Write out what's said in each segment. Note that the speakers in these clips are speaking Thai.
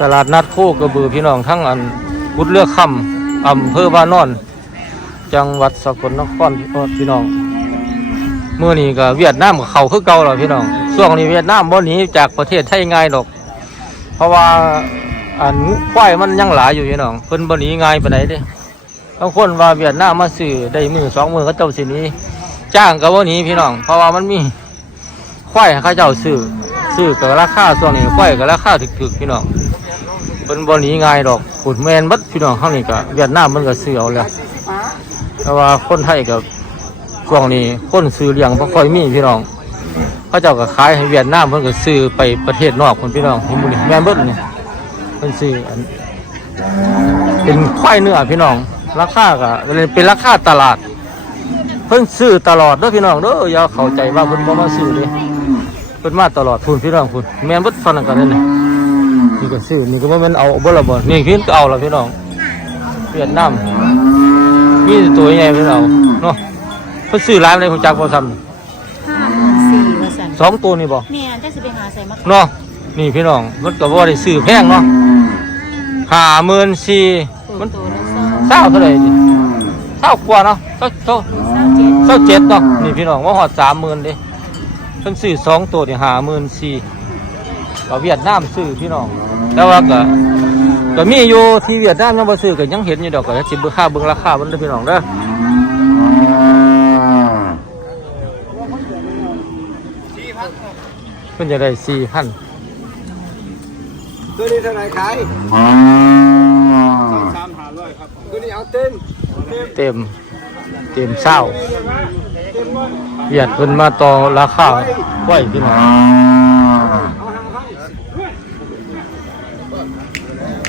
ตลาดนัดโคกระบือพี่น้องทั้งอันกุดเลือกคำอำเภอบ้านนอน จังหวัดสกลนครพี่น้องเมื่อนี้ก็เวียดนามกับเขาคือเก่าแล้วพี่น้องช่วงนี้เวียดนามบ่หนีจากประเทศไทยง่ายดอก เพราะว่าอันควายมันยังหลายอยู่พี่น้องเพิ่นบ่หนีง่ายไปานดเด้บางคนว่าเวียดนามมาซื้อได้มือสองมือเขาเจ้าสินี้จ้างก็บ่หนีพี่น้อง เพราะว่ามันมีควายให้าเจ้าซื้อซื้อกับราคาช่วงนี้ควายกับราคาถึกๆพี่น้อง เป็นบ่หนีง่ายดอกขุดแมนบัดพี่น้องข้างนี้ก็เวียดนามมันก็ซื้อเอาแล้วแต่ว่าคนไทยกับช่วงนี้คนซื้อเลี้ยงบ่ค่อยมีพี่น้องเขาเจ้าก็ขายให้เวียดนามเพิ่นก็ซื้อไปประเทศนอกคนพี่น้องเห็นบ่นี่แม่นเบิดนี่เพิ่นซื้ออันเป็นควายเนื้อพี่น้องราคาก็เป็นราคาตลาด เพิ่นซื้อตลอดเด้อพี่น้องเด้ออย่าเข้าใจว่าเพิ่นบ่มาซื้อเด้เพิ่นมาตลอดพุ่นพี่น้องพุ่นแม่นเบิดฟันกันนั่นนี่ นี่ก็ซื้อนี่ก็บ่แม่นเอาบ่ละบ่นี่พี่ก็เอาละพี่น้องเวียดนามมีแต่ตัวใหญ่เพิ่นเอาเนาะเพิ่นซื้อหลายเลยผมจักบ่ซ้ำห้าหมื่นสี่เปอร์เซ็นต์สองตัวนี่บ่แม่จะสิไปหาใส่มะขามเนาะนี่พี่น้องมันก็บ่ได้ซื้อแพงเนาะ54,000มันตัวละเศร้าเศร้าเท่าไหร่ดิเศร้ากว่าเนาะเศร้าเศร้า เศร้าเจ็ดเศร้าเจ็ดเนาะนี่พี่น้องว่าหอดสามหมื่นเด้เพิ่นซื้อสองตัวนี่ห้าหมื่นสี่ก็เวียดนามซื้อพี่น้อง แต่ว่าก็ก็มีอยู่ที่เวียดนามยังบ่ซื้อก็ยังเห็นอยู่ดอกก็สิเบิ่งค่าเบิ่งราคามันเด้อพี่น้องเด้อเพิ่นจะได้สี่พันตัวนี้เท่าไหร่ขายสามหาร้อยครับตัวนี้เอาเต็มเต็มเต็มเศร้าเวียดเพิ่นมาต่อราคาไว้พี่น้อง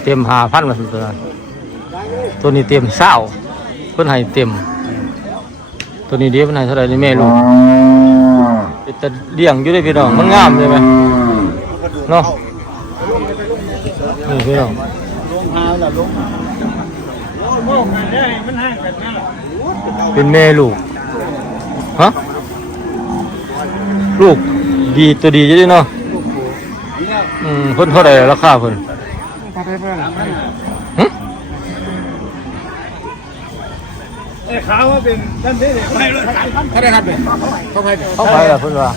เต็มหาพันมาสุดตัวนั้นตัวนี้เต็มเศร้าเพิ่นให้เต็ม ตัวนี้เดียวเพิ่นให้เท่าไหร่นี่แม่ลูกเป็นแต่เลี้ยงอยู่ได้พี่น้องมันงามใช่ไหมเนาะนี่พี่น้องเป็นแม่ลูกฮะลูกดีตัวดีจะได้เนาะอืมเพิ่นเท่าไหร่ราคาเพิ่น หึเอ้ขาวว่าเป็นท่านที่เนี่ยไม่รู้เขาได้ครับเป็นเขาไปเขาไปล่ะเพิ่นว่า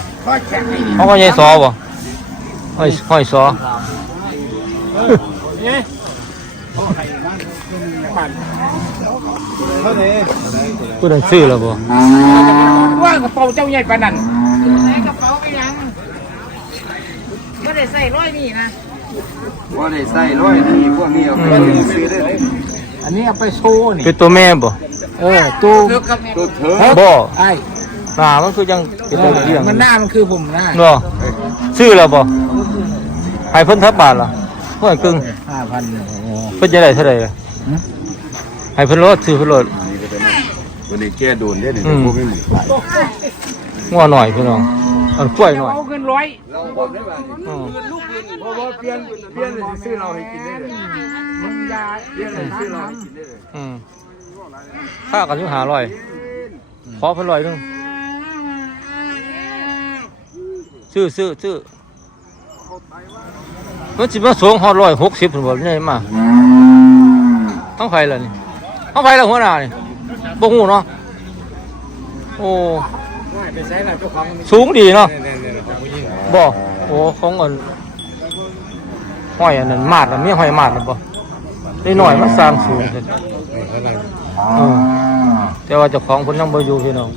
เขาว่าใหญ่ซอบ่ห้อยห้อยซอเนี่ยเขาเนี่ยเพิ่นได้ซื้อแล้วบ่ว่ากระเป๋าเจ้าใหญ่ปานนั้นกระเป๋าไปยังไม่ได้ใส่ร้อยนี่นะ ว่าได้ใส่ร้อยนี่พวกนี้เอาไปซื้อได้อันนี้เอาไปโชว์นี่เป็นตัวแม่บ่เออตู้ตัวเถอบ่ไอ้หน้ามันคือยังเป็นตัวเลี้ยงมันหน้ามันคือผมหน้าเนาะซื้อแล้วบ่ให้เพิ่นทับบาทล่ะห้อยกึ่งห้าพันโอ้เพิ่นจะได้เท่าไหร่ล่ะให้เพิ่นลดซื้อเพิ่นลดวันนี้แก้โดนได้เนี่ยอืมพวกไม่หมดงัวหน่อยพี่น้อง อันกล้วยหน่อยเอาเงินร้อยอืมเพราะว่าเปลี่ยนเปลี่ยนเลยซื้อเราให้กินได้เลยมึงยาเปลี่ยนเลยซื้อเราให้กินได้เลยอืมค่ากันอยู่หาร้อยขอเพิ่นร้อยหนึงซื้อซื้อซื้อมันสิมาสูงฮอดร้อยหกสิบพุ่นบ่นี่มาทั้งไผล่ะนี่ทั้งไผล่ะหัวหน้านี่บ่ฮู้เนาะโอ้ ไปใช้หลักเจ้าของสูงดีเนาะ เนี่ยเนี่ยเนี่ยผู้หญิงบ่โอ้ของอันห้อยอันนั้นมาดอันนี้ห้อยมาดน่ะบ่ได้หน่อยมันสร้างสูงขึ้นเออแต่ว่าเจ้าของเพิ่นยังบ่อยู่พี่น้อง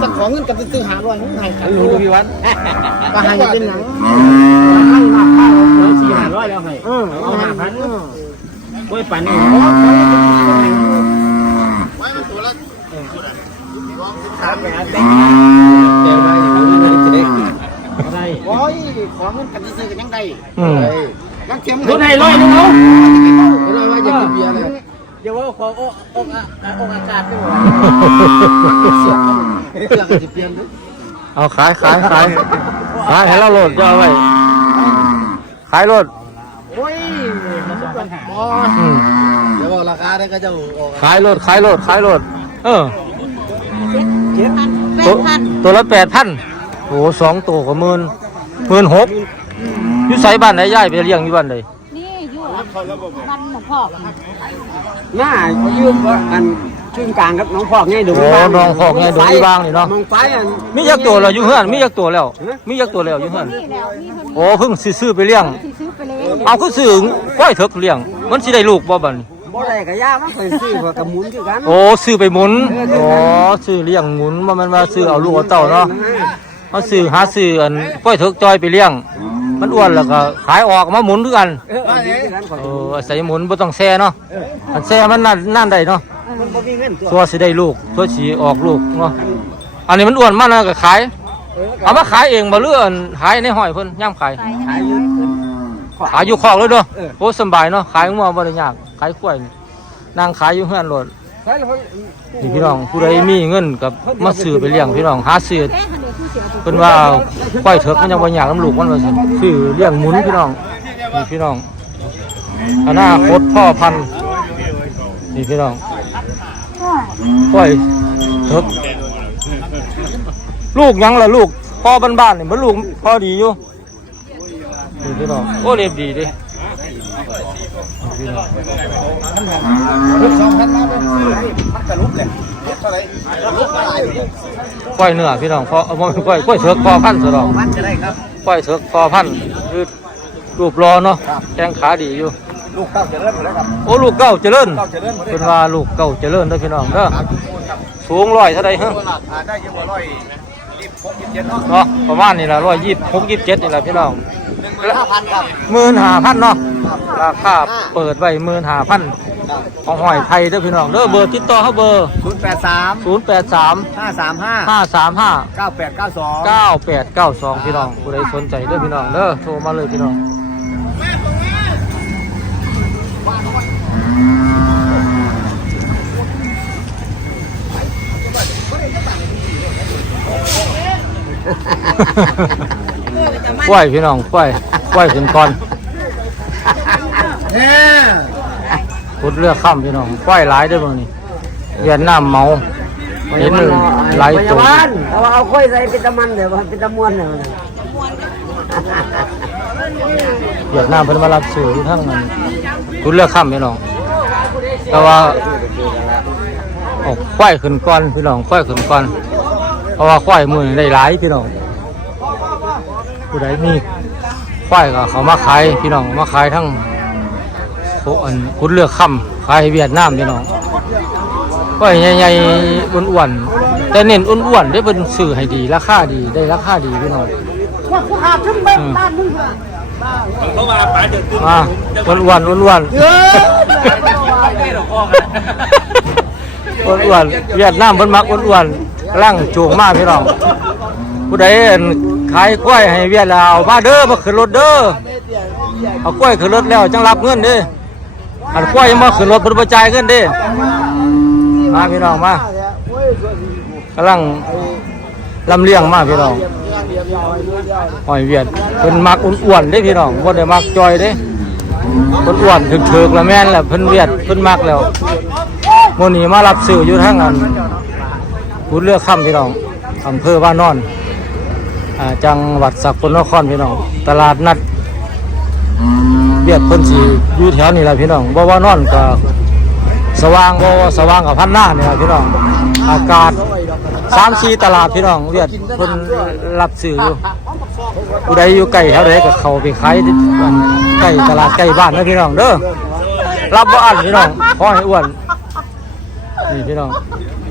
จะของเงินกับซื้อหาร้อยมึงให้กันรู้พี่วันก็ให้เป็นหนังให้มาข้าวเหลือสี่หาร้อยแล้วให้เออเอาห้าพันกล้วยปั่น นี่ได้โอ้ยของเงินกันซื้อกันยังได้อืมยังเข็มรถให้ร้อยนึงเอาร้อยว่าจะกินเบียร์เลยอย่าว่าขอโอ้อกอกอากาศด้วยเสียงเครื่องจะเปลี่ยนด้วยเอาขายขายขายขายให้เราโหลดจะเอาไว้ขายโหลดโอ้ยมันจะเป็นบออืมเดี๋ยวบอกราคาได้ก็จะขายโหลดขายโหลดขายโหลด เออแปตัวดพันตัวละแปดพันโอ้สองตัวก็หมื่นหมื่นหกอยู่ไสบ้านไหนย้ายไปเลี้ยงอยู่บ้านใดนี่อยู่มันหมกพอกหน้ายืมอันชื่นกลางครับน้องพอกไงดูโอ้น้องพอกไงดูอีบางนี่เนาะมองไฟอัน มีจักตัวแล้วอยู่เฮือนมีจักตัวแล้ว มีจักตัวแล้วอยู่เฮือนนี่แล้วนี่คนโอ้เพิ่งสิซื้อไปเลี้ยงที่ซื้อไปเลยเอาคือซื้อก้อยเถิกเลี้ยง มันสิได้ลูกบ่บัดนี้ บ่ได้กะยามันเคยซื้อกับกระหมุนคือกันโอ้ซื้อไปหมุนอ๋อซื้อเลี้ยงหมุนบ่แมันมาซื้อเอาลูกเอาเต้าเนาะเอาซื้อหาซื้ออันก้อยเถิกจอยไปเลี้ยง มันอ้วนแล้วก็ขายออกมาหมุนคือกันเออเอาหมุนคือกันก่อนเอออาศัยหมุนบ่ต้องแช่เนาะอันแช่มันนั่นนั่นได้เนาะมันบ่มีเงินตัวตัวสิได้ลูกตัวสิออกลูกเนาะอันนี้มันอ้วนมากนะก็ขายเออเอามาขายเองบ่หรืออันขายในห้อยเพิ่นย่ำขายขายอยู่ขายอยู่คอกเลยเด้อเออโอ้สำบายเนาะขายงัวบ่ได้ยาก ขายกล้วยนี่นั่งขายอยู่เฮือนโลดขายแล้วเพิ่นนี่พี่น้องผู้ใดมีเงินกับมาซื้อไปเลี้ยงพี่น้องหาซื้อแค่คันเดียวที่เสียไปเพิ่นว่าก้อยเถิกมันยังบ่ยากน้ำลูกมันว่าซั่นซื้อเลี้ยงหมุนพี่น้องนี่พี่น้องอนาคตพ่อพันธุ์นี่พี่น้องก้อยเถิกลูกหยังล่ะลูกพ่อบ้านๆนี่บ่ลูกพ่อดีอยู่นี่พี่น้องโอ้เรียบดี เดิพี่น้องก้อยเนื้อพี่น้องพอเอามาก้อยก้อยเสือกพอพันธุ์สะดอกมันจะได้ครับก้อยเสือกพอพันธุ์คือรูปรอเนาะแข้งขาดีอยู่ลูกเต้าจะเริ่มแล้วครับโอ้ลูกเก้าเจริญเต้าจะเริ่มเป็นว่าลูกเก้าเจริญเด้อพี่น้องเด้อสูงร้อยเท่าใดฮะอ่าได้ยังบ่ร้อยรีบพกยิบเย็นเนาะเนาะประมาณนี้ละร้อยยี่สิบหกยี่สิบเจ็ดนี่แหละพี่น้องห้าพันครับหมื่นห้าพันเนาะ ราคาเปิดไว้หมื่นห้าพันของหอยไทยเด้อพี่น้องเด้อเบอร์ติดต่อเขาเบอร์ ศูนย์แปดสามศูนย์แปดสามห้าสามห้าห้าสามห้าเก้าแปดเก้าสองเก้าแปดเก้าสองพี่น้องผู้ใดสนใจเด้อพี่น้องเด้อโทรมาเลยพี่น้องกล้วยพี่น้องกล้วยกล้วยขึ้นก่อน พุดเลือกข้ามพี่น้องกล้วยหลายเด้อเบางนี้เวียดนามเมาเห็นเลยหลายตัวแต่ว่าเอาค่อยใส่เป็นตะมันเดี๋ยวเป็นตะมวนเดี๋ยวเวียดนามเพิ่นมารับซื้ออยู่ทั้งนั้นคุณเลือกข้ามพี่น้อง แต่ว่าออกควายขึ้นก่อนพี่น้องควายขึ้นก่อน เพราะว่าควายมือนี่ได้หลายพี่น้องผู้ใดมีควายก็เขามาขายพี่น้องมาขายทั้ง พวกอันคุณเลือกค่ำขายให้เวียดนามพี่น้องควายใหญ่ๆอ้วนๆแต่เน้นอ้วนๆได้เป็นสื่อให้ดีราคาดีได้ราคาดีพี่น้องว่ากูขาดทั้งเบิ้งบ้านมึงมาอ้วนอ้วนอ้วนอ้วนอ้วนอ้วนเวียดนามเพิ่นมักอ้วนอ้วนร่างจูงมากพี่น้องผู้ใดเห็นขายกล้วยให้เวียดลาวมาเด้อมาขึ้นรถเด้อเอากล้วยขึ้นรถแล้วจังรับเงินเด้ อันกล้วยยังมาขึ้นรถเพิ่นบ่จ่ายเงินด้มาพี่น้องมากำลังลำเลียงมากพี่น้องหอยเวียดเพิ่นมักอ้วนๆเด้พี่น้องบ่ได้มักจอยเด้เพิ่นอ้วนถึกๆแล้วแม่นแหละเพิ่นเวียดเพิ่นมักแล้วโมนีมารับซื้ออยู่ทางอันพุดเลือกค่ำพี่น้องอำเภอบ้านนอนอ่าจังหวัดสกลนครพี่น้อง ตลาดนัด เวียดเพิ่นสิอยู่แถวนี้ล่ะพี่น้องบ่ว่านอนก็สว่างบ่ว่าสว่างกับพันหน้านี่ล่ะพี่น้อง อากาศสามสี่ตลาดพี่น้องเวียดเพิ่นรับซื้ออยู่ผู้ใดอยู่ใกล้แถวใดก็เขาไปขายที่อันใกล้ตลาดใกล้บ้านนะพี่น้องเด้อรับบ่อันพี่น้องขอให้อ้วนนี่พี่น้อง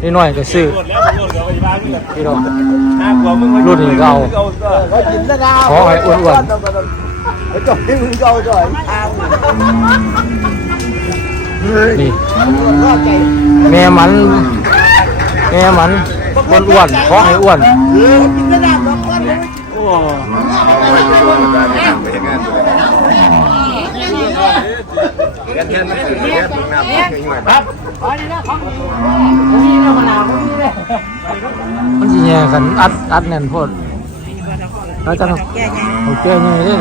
นี่น้อยก็ซื้อพี่น้องรุ่นนี้ก็เอาขอให้อ้วน จ่อยมึงจ่อยจ่อยทางๆนี่แม่มันแม่มันอ้วนอ้วนๆขอให้อ้วนมันสิแย่กันอัดอัดแน่นโพดแล้วจังโอเคไงเด้